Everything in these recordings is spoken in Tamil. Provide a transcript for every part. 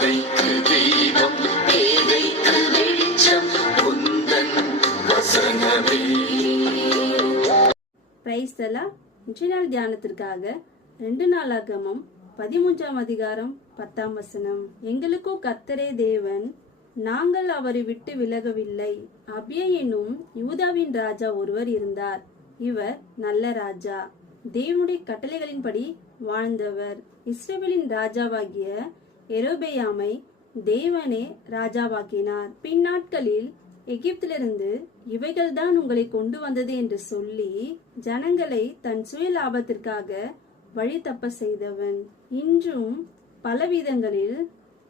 பாதைக்கு தீபம் வெளிச்சம் உந்தன் வசனமே. பிரைஸ்தலா இன்றைய நாள் தியானத்திற்காக ரெண்டு நாளாகமம் பதிமூன்றாம் அதிகாரம் பத்தாம் வசனம். எங்களுக்கோ கத்தரே தேவன் நாங்கள் அவரை விட்டு விலகவில்லை. அபிய என்னும் யூதாவின் ராஜா ஒருவர் இருந்தார். இவர் நல்ல ராஜா. தேவனுடைய கட்டளைகளின்படி வாழ்ந்தவர். இஸ்ரேலின் ராஜாவாகிய எரோபெயாமை தேவனே ராஜாவாக்கினார். பின்னாட்களில் எகிப்திலிருந்து இவைகள்தான் உங்களை கொண்டு வந்தது என்று சொல்லி ஜனங்களை தன் சுய லாபத்திற்காக வழி தப்ப செய்தவன். இன்றும் பலவிதங்களில்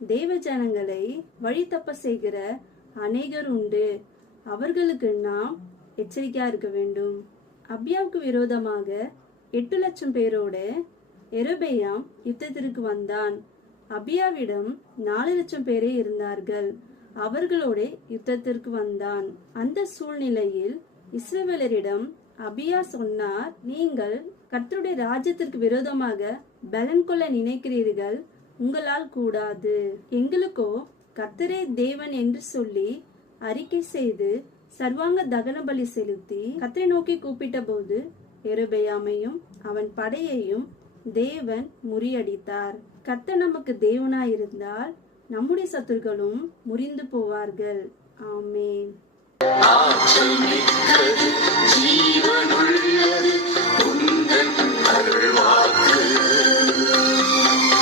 தேவ ஜனங்களை வழி தப்ப செய்கிற அநேகர் உண்டு. அவர்களுக்கு நாம் எச்சரிக்கையா இருக்க வேண்டும். அபியாவுக்கு விரோதமாக எட்டு லட்சம் பேரோடு எரோபெயாம் யுத்தத்திற்கு வந்தான். அபியாவிடம் நாலு லட்சம் பேரே இருந்தார்கள். அவர்களோட யுத்தத்திற்கு வந்தான். அந்த சூழ்நிலையில் இஸ்ரவேலரிடம் அபியா சொன்னார் நீங்கள் கர்த்தருடைய ராஜ்யத்திற்கு விரோதமாக பலன் கொள்ள நினைக்கிறீர்கள் உங்களால் கூடாது. எங்களுக்கோ கர்த்தரே தேவன் என்று சொல்லி அறிக்கை செய்து சர்வாங்க தகன பலி செலுத்தி கத்தரை நோக்கி கூப்பிட்ட போது எருபையாமையும் அவன் படையையும் தேவன் முறியடித்தார். கத்த நமக்கு தேவனாயிருந்தால் நம்முடைய சத்துருக்களும் முறிந்து போவார்கள். ஆமேன்.